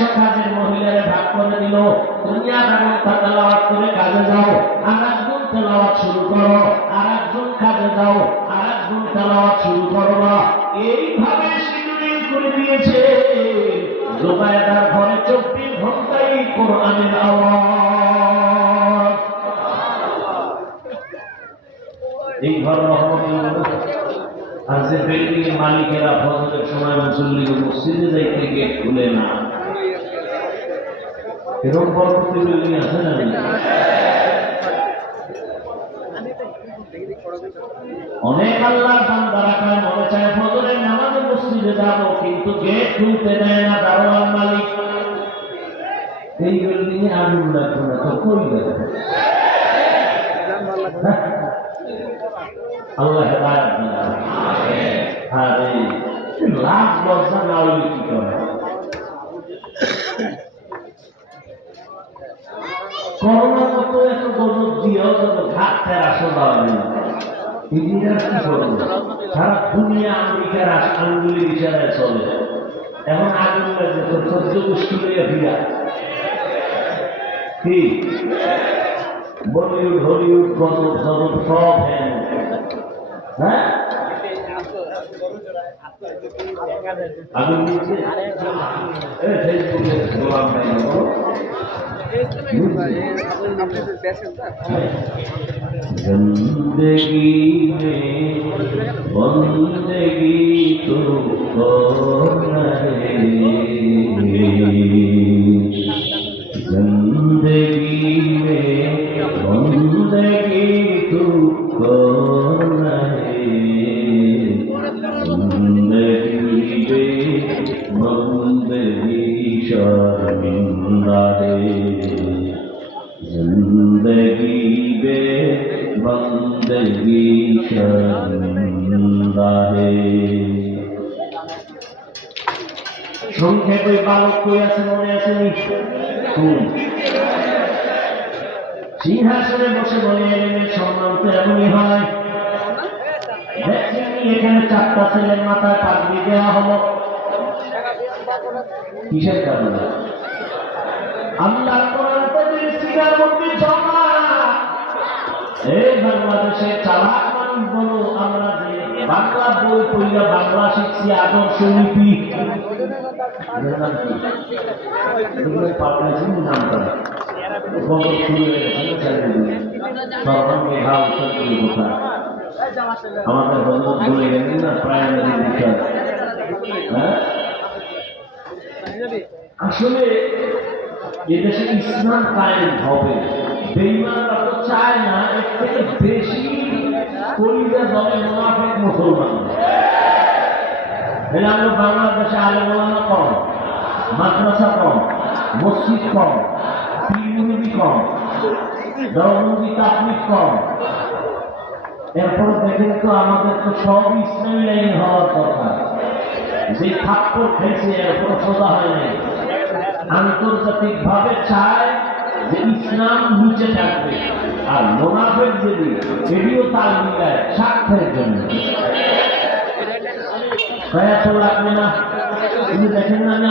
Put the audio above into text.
100 কাজের মহিলারে ভাগ করে দিল, দুনিয়া ঘন্টা তেলাওয়াত করে কাজে যাও, আর একজন তেলাওয়াত শুরু করো, আর একজন কাজে যাও, আর একজন তেলাওয়াত শুরু করো না। এইভাবে শিডিউল করে দিয়েছে। জুবাইদার ঘরে 24 ঘন্টাই কোরআনের আওয়াজ। এই ঘর রহমতের। আর যে বিল্ডিং এর মালিকেরা ফজরের সময় মুসল্লি মসজিদে যাইতে গেট খুলে না, এরকম বরকতি বিল্ডিং আছে না? অনেক আল্লাহর বান্দারা কার মনে চায় ফজরের নামাজে মসজিদে যাব, কিন্তু গেট খুলতে দেয় না দারোয়ান মালিক। এই বিল্ডিং এ আগুন লাগবে না তো কই যাবে? আল্লাহ হেদায়েত দেন। আমিন। আরে লাখ লজ্জা না হইলে কি করে? করোনা মতো এত গজব দিয়েও যত ঘাট ফেরা শোধা হয় না। ইঞ্জিনিয়ার কি করবে? সারা দুনিয়া আমেরিকার আঙ্গুলি ইশারায় চলে। এখন আগুন লাগে তো 14 গোষ্ঠী লইয়া ফিরা কি বলিউড হলিউড গজব সজব সব হ্যাঁ আগুন দিচ্ছে। ফেসবুকে গোলাম নাই जिंदगी में बंदगी तो करना है, जिंदगी में बंदगी तो करना है, जिंदगी में बंदगी शर्मिंदा है, जिंदगी बे बंदगी शर्मिंदा है। সংক্ষেপে বালক কই আছে মনে আছে নি? সিংহাসনে বসে বলে এলেন সম্মান তো এমনই হয়। দেখছেন এখানে 4টা ছেলের মাথায় পাগড়ি দেওয়া হলো, কিসের কারণে? আল্লাহর কোরআন তাদের সিগার মধ্যে জমা। এই বাংলাদেশের চালাক মানুষ বলো, আমরা যে বাংলা বই পড়িয়া বাংলা শিখছি আদর্শ লিপি আমাদের হজরত বলে গেলেন না প্রাইমারি শিক্ষা। আসলে এদেশে ইসলাম কায়েম হবে, বেঈমানরা তো চায় না। এর থেকে বেশি কলিজা জলে মুনাফিক মুসলমান। আমরা বাংলাদেশে আলেম ওলামা কম, মাদ্রাসা কম, মসজিদ কম, পীর মুরিদি কম, দরবন্দি তাবলীগ কম। এরপর দেখেন তো আমাদের তো সব ইসলামী লাইন হওয়ার কথা। যে থাপ্পড় খেয়েছে এরপর সোজা হয় নাই। আন্তর্জাতিক ভাবে চায় যে ইসলাম নিচে থাকবে, আর মুনাফিক যদি এটিও তাল মিলায় স্বার্থের জন্য। লাগবে না, তুমি দেখেন না